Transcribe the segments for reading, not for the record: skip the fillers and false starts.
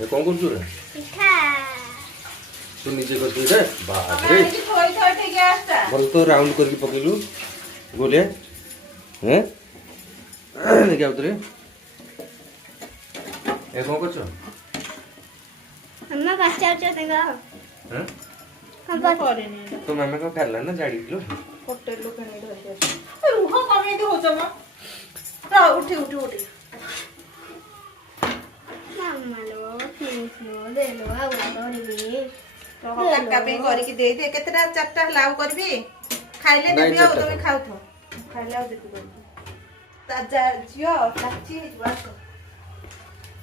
ये कौन कर रे पिठा तू नीचे कर रे बाप रे थोड़ी थोड़ी गैस ता बोल तो राउंड करके पकेलु गोले हैं क्या उतरे ये कौन कर अम्मा बच्चा तेगा हैं हम करे नी तो मम्मी को खाला ना जाड़ी किलो होटल लो कने धर रुह कमे दे हो जमा रा उठी उठी उठी मम्मा लो फिनिश लो दे लो आउ करबी तो काका पे करी के दे दे केतरा चारटा लाउ करबी खाइले नहीं, देबी आ चारटा तमे खाउ थो खाइले आ देबी करबी ताजा जियो लाची हिजवा तो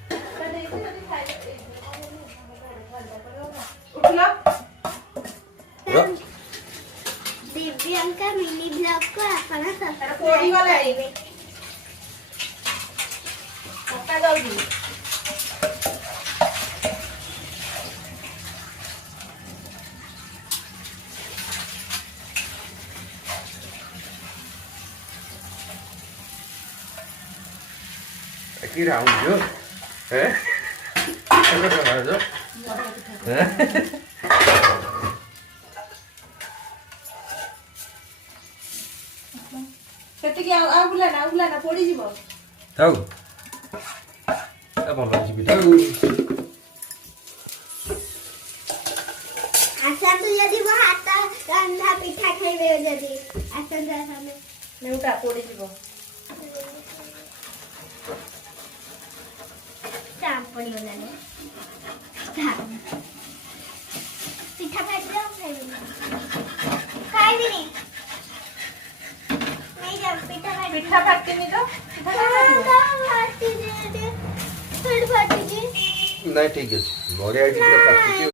कने कने खाइले उठला दिव्यांका मिनी ब्लॉग को अपना तारा कोडी वाला है पक्का जल्दी की राउंड जो हैं ऐसा बना जो सेटिक आ बुला ना पड़ी जीवो थाउ अब बोल जी बिटा आसान तो यदि वो हाता रंधा पिठा खाइबे यदि आसान जैसा में नेउटा पड़ी जीवो चाप पड़ी होला ने पिठा खाइ जाओ खाइबे नहीं नहीं जा पिठा खाइ पिठा काटते नहीं तो पिठा काटते फाटी जे थोड़ी फाटी जे नहीं ठीक है बॉडी आइटम का